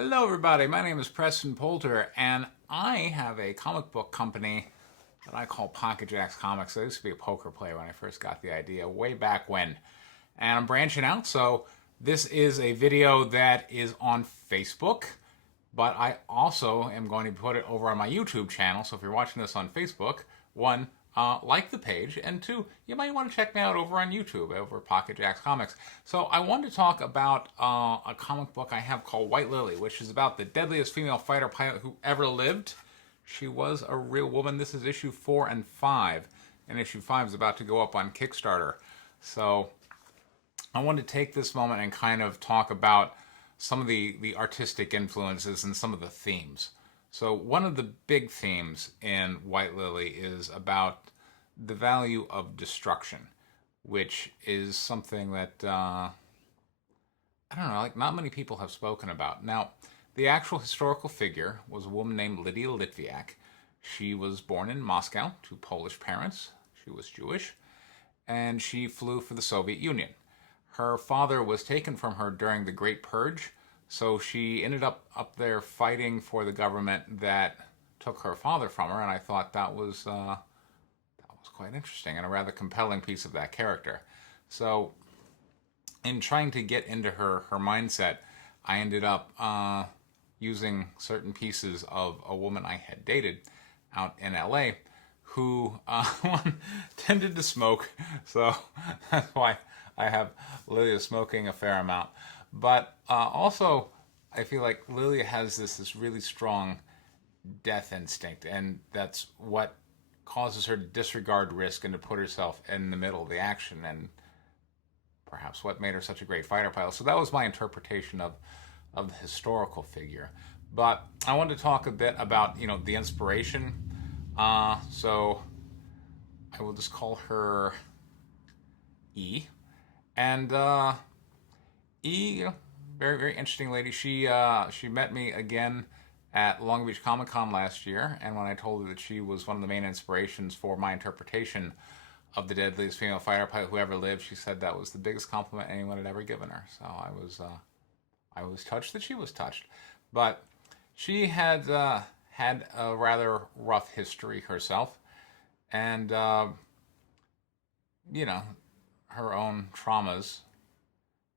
Hello, everybody. My name is Preston Poulter, and I have a comic book company that I call Pocket Jacks Comics. I used to be a poker player when I first got the idea, way back when. And I'm branching out, so this is a video that is on Facebook, but I also am going to put it over on my YouTube channel. So if you're watching this on Facebook, one, like the page, and two, you might want to check me out over on YouTube, over Pocket Jacks Comics. So I wanted to talk about a comic book I have called White Lily, which is about the deadliest female fighter pilot who ever lived. She was a real woman. This is issue 4 and 5, and issue 5 is about to go up on Kickstarter. So I wanted to take this moment and kind of talk about some of the artistic influences and some of the themes. So one of the big themes in White Lily is about the value of destruction, which is something that, I don't know, like not many people have spoken about. Now, the actual historical figure was a woman named Lydia Litviak. She was born in Moscow to Polish parents. She was Jewish, and she flew for the Soviet Union. Her father was taken from her during the Great Purge, so she ended up there fighting for the government that took her father from her, and I thought that was quite interesting and a rather compelling piece of that character. So, in trying to get into her mindset, I ended up using certain pieces of a woman I had dated out in LA who tended to smoke, so that's why I have Lilia smoking a fair amount. But also, I feel like Lilia has this really strong death instinct, and that's what causes her to disregard risk and to put herself in the middle of the action, and perhaps what made her such a great fighter pilot. So that was my interpretation of the historical figure. But I wanted to talk a bit about the inspiration. So I will just call her E. And E, very, very interesting lady. She met me again at Long Beach Comic Con last year, and when I told her that she was one of the main inspirations for my interpretation of the deadliest female fighter pilot who ever lived, she said that was the biggest compliment anyone had ever given her. So I was touched that she was touched. But she had had a rather rough history herself, and her own traumas,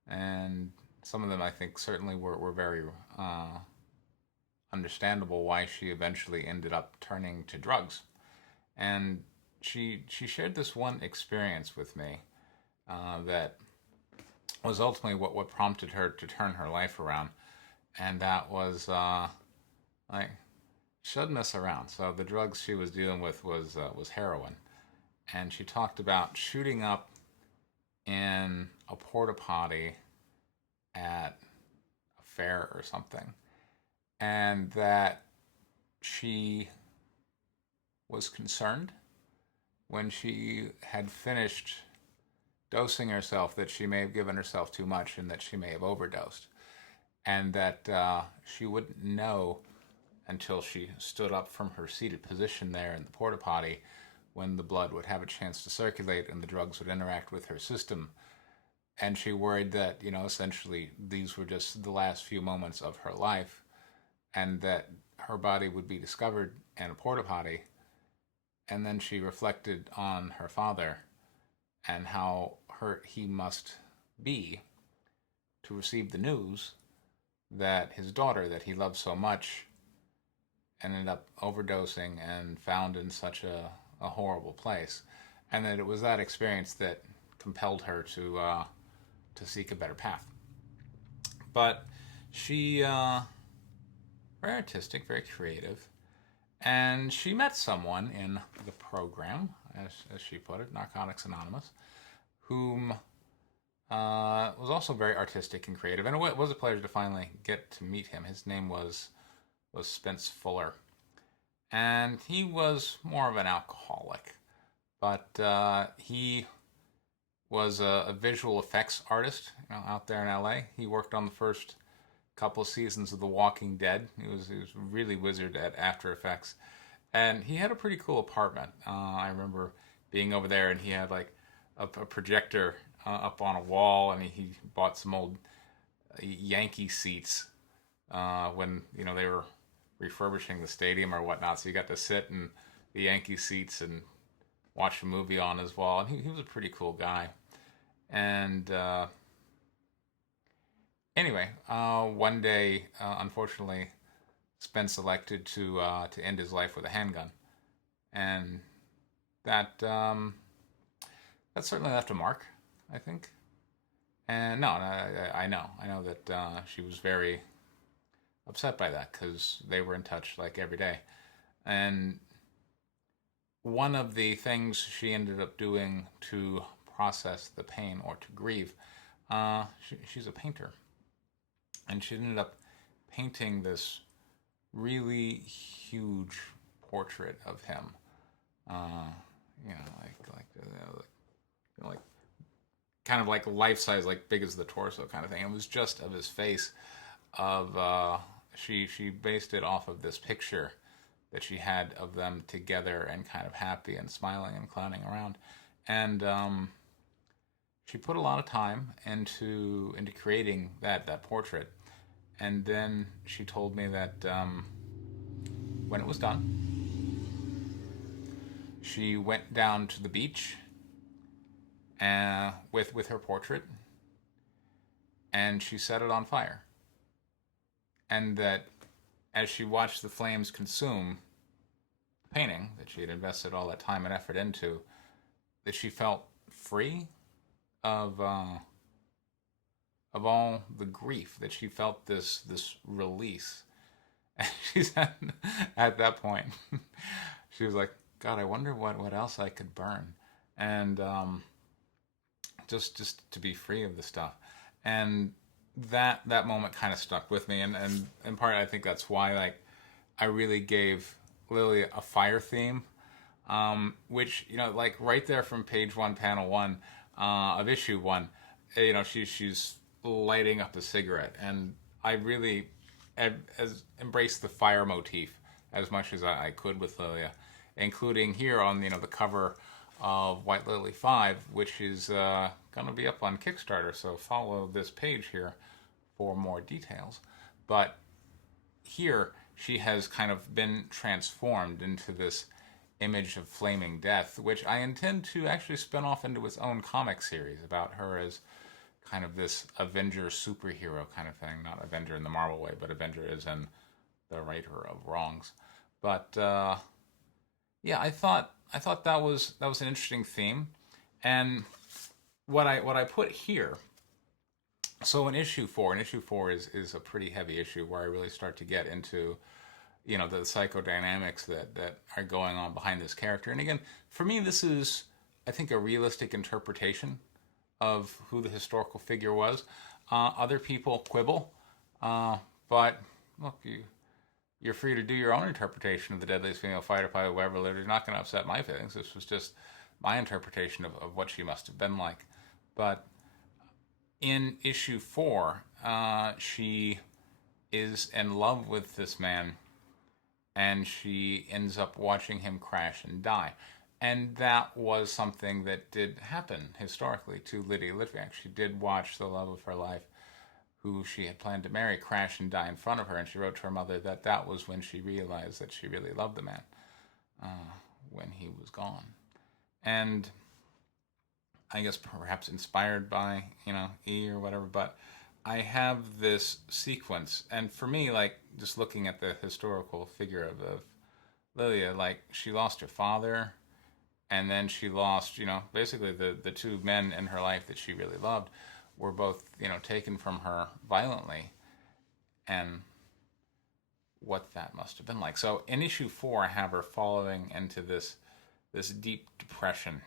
and some of them I think certainly were very understandable why she eventually ended up turning to drugs. And she shared this one experience with me that was ultimately what prompted her to turn her life around, and that was like she shouldn't mess around. So the drugs she was dealing with was heroin, and she talked about shooting up in a porta potty at a fair or something, and that she was concerned when she had finished dosing herself that she may have given herself too much and that she may have overdosed, and that she wouldn't know until she stood up from her seated position there in the porta potty when the blood would have a chance to circulate and the drugs would interact with her system. And she worried that, essentially these were just the last few moments of her life, and that her body would be discovered in a porta potty. And then she reflected on her father and how hurt he must be to receive the news that his daughter, that he loved so much, ended up overdosing and found in such a horrible place. And that it was that experience that compelled her to seek a better path. But she, very artistic, very creative, and she met someone in the program, as she put it, Narcotics Anonymous, whom was also very artistic and creative, and it was a pleasure to finally get to meet him. His name was Spence Fuller, and he was more of an alcoholic, but he was a visual effects artist, out there in LA. He worked on the first couple of seasons of The Walking Dead. He was really wizard at After Effects, and he had a pretty cool apartment. I remember being over there, and he had like a projector up on a wall, and he bought some old Yankee seats when they were refurbishing the stadium or whatnot. So you got to sit in the Yankee seats and watch a movie on his wall. And he was a pretty cool guy. And anyway, one day, unfortunately, Spence elected to end his life with a handgun, and that that certainly left a mark, I think. And no, I know that she was very upset by that because they were in touch like every day. And one of the things she ended up doing to process the pain or to grieve, she's a painter, and she ended up painting this really huge portrait of him. Like kind of like life size, like big as the torso kind of thing. It was just of his face. She based it off of this picture that she had of them together and kind of happy and smiling and clowning around. And she put a lot of time into creating that portrait. And then she told me that when it was done, she went down to the beach with her portrait, and she set it on fire. And that as she watched the flames consume the painting that she had invested all that time and effort into, that she felt free of all the grief, that she felt this release. And she said at that point, she was like, God, I wonder what else I could burn. And just to be free of the stuff. And that moment kind of stuck with me. And in part, I think that's why like I really gave Lily a fire theme, which, like right there from page 1, panel 1 of issue 1, she's lighting up a cigarette. And I really embraced the fire motif as much as I could with Lilia, including here on the cover of White Lily 5, which is going to be up on Kickstarter. So follow this page here for more details. But here she has kind of been transformed into this image of flaming death, which I intend to actually spin off into its own comic series about her as kind of this Avenger superhero kind of thing. Not Avenger in the Marvel way, but Avenger as in the righter of wrongs. But yeah, I thought that was an interesting theme. And what I put here, so in issue 4 is a pretty heavy issue where I really start to get into the psychodynamics that are going on behind this character. And again, for me, this is, I think, a realistic interpretation of who the historical figure was. Other people quibble, but look, you're free to do your own interpretation of the deadliest female fighter pilot who ever lived. You're not going to upset my feelings. This was just my interpretation of what she must have been like. But in issue 4, she is in love with this man, and she ends up watching him crash and die. And that was something that did happen historically to Lydia Litviak. She did watch the love of her life, who she had planned to marry, crash and die in front of her. And she wrote to her mother that was when she realized that she really loved the man, when he was gone. And I guess perhaps inspired by, E or whatever, but I have this sequence. And for me, like, just looking at the historical figure of Lilia, like, she lost her father, and then she lost, basically the two men in her life that she really loved were both, taken from her violently, and what that must have been like. So in issue 4, I have her following into this deep depression,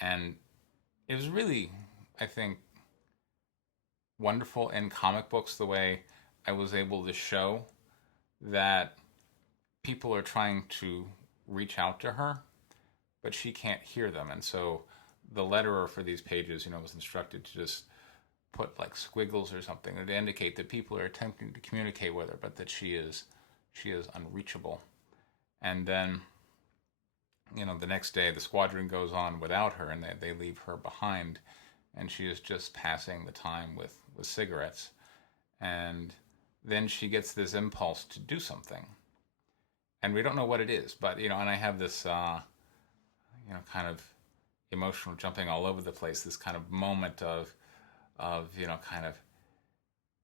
and it was really, I think, wonderful in comic books the way I was able to show that people are trying to reach out to her, but she can't hear them. And so the letterer for these pages, was instructed to just put like squiggles or something to indicate that people are attempting to communicate with her, but that she is unreachable. And then, the next day the squadron goes on without her, and they leave her behind, and she is just passing the time with cigarettes. And then she gets this impulse to do something. And we don't know what it is, but, and I have this, kind of emotional jumping all over the place, this kind of moment of kind of,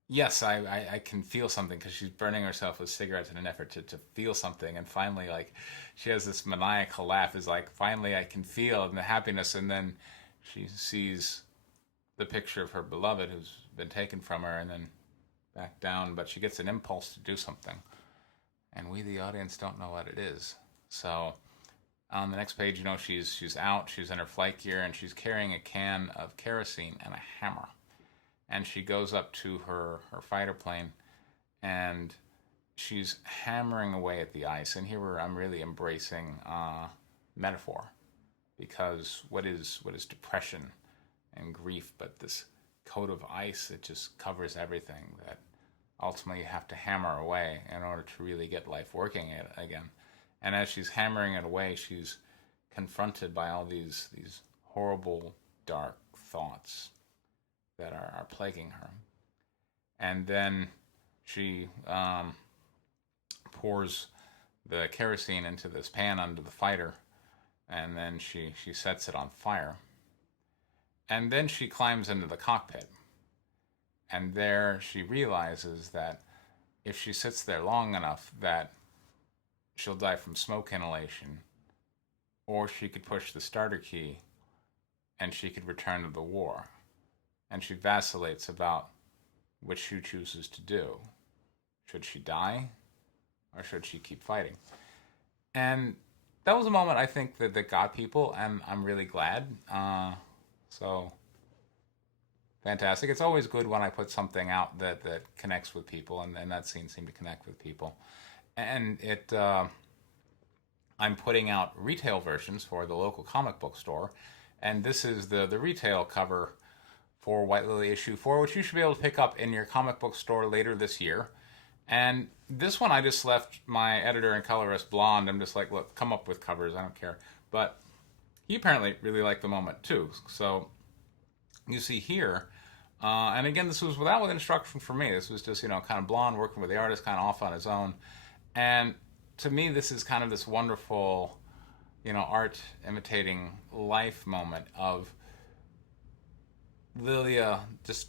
yes, I can feel something, because she's burning herself with cigarettes in an effort to feel something. And finally, like, she has this maniacal laugh, is like, finally I can feel, and the happiness. And then she sees the picture of her beloved who's been taken from her, and then back down, but she gets an impulse to do something. And we, the audience, don't know what it is. So on the next page, she's out, she's in her flight gear, and she's carrying a can of kerosene and a hammer. And she goes up to her fighter plane, and she's hammering away at the ice. And here I'm really embracing metaphor, because what is depression and grief but this coat of ice that just covers everything, that ultimately you have to hammer away in order to really get life working again. And as she's hammering it away, she's confronted by all these horrible, dark thoughts that are plaguing her. And then she pours the kerosene into this pan under the fighter, and then she sets it on fire. And then she climbs into the cockpit. And there she realizes that if she sits there long enough, that she'll die from smoke inhalation, or she could push the starter key and she could return to the war. And she vacillates about which she chooses to do. Should she die, or should she keep fighting? And that was a moment, I think, that got people, and I'm really glad. So fantastic. It's always good when I put something out that connects with people, and that scene seemed to connect with people. And I'm putting out retail versions for the local comic book store, and this is the retail cover for White Lily issue 4, which you should be able to pick up in your comic book store later this year. And this one I just left my editor and colorist Blonde. I'm just like, look, come up with covers, I don't care. But he apparently really liked the moment too. So you see here, and again, this was without instruction from me. This was just, kind of Blonde working with the artist, kind of off on his own. And to me, this is kind of this wonderful, art imitating life moment of Lilia just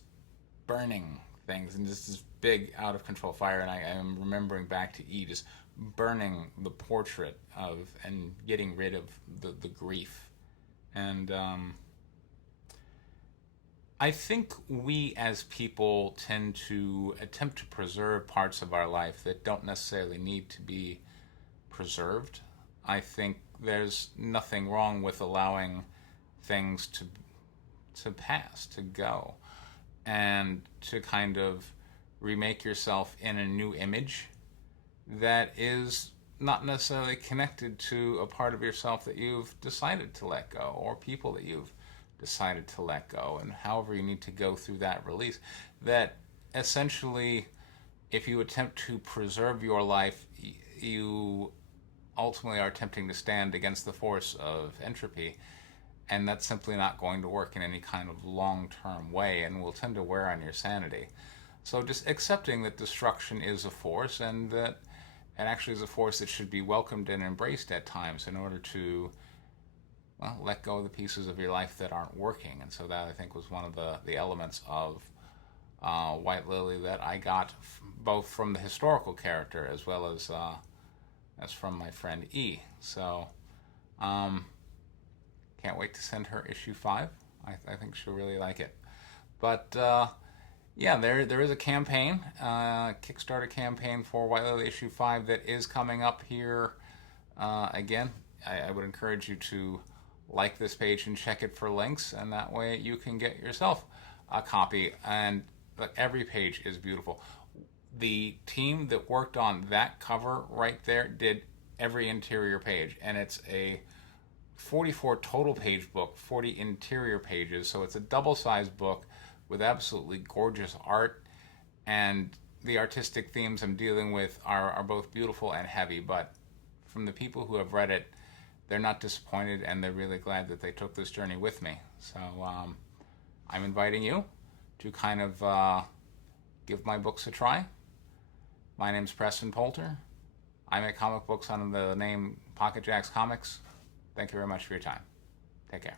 burning things, and just this big out of control fire. And I am remembering back to E, just burning the portrait of, and getting rid of the grief. And I think we as people tend to attempt to preserve parts of our life that don't necessarily need to be preserved. I think there's nothing wrong with allowing things to pass, to go, and to kind of remake yourself in a new image that is not necessarily connected to a part of yourself that you've decided to let go, or people that you've decided to let go. And however you need to go through that release, that essentially, if you attempt to preserve your life, you ultimately are attempting to stand against the force of entropy. And that's simply not going to work in any kind of long-term way, and will tend to wear on your sanity. So just accepting that destruction is a force, and that it actually is a force that should be welcomed and embraced at times in order to, well, let go of the pieces of your life that aren't working. And so that, I think, was one of the elements of White Lily that I got both from the historical character as well as from my friend E. So can't wait to send her issue 5. I think she'll really like it. But yeah, there is a campaign, Kickstarter campaign for White Lily issue 5 that is coming up here. Again, I would encourage you to like this page and check it for links, and that way you can get yourself a copy. And every page is beautiful. The team that worked on that cover right there did every interior page, and it's a 44 total page book, 40 interior pages, so it's a double-sized book with absolutely gorgeous art, and the artistic themes I'm dealing with are both beautiful and heavy. But from the people who have read it, they're not disappointed, and they're really glad that they took this journey with me. So I'm inviting you to kind of give my books a try. My name's Preston Poulter. I make comic books under the name Pocket Jacks Comics. Thank you very much for your time. Take care.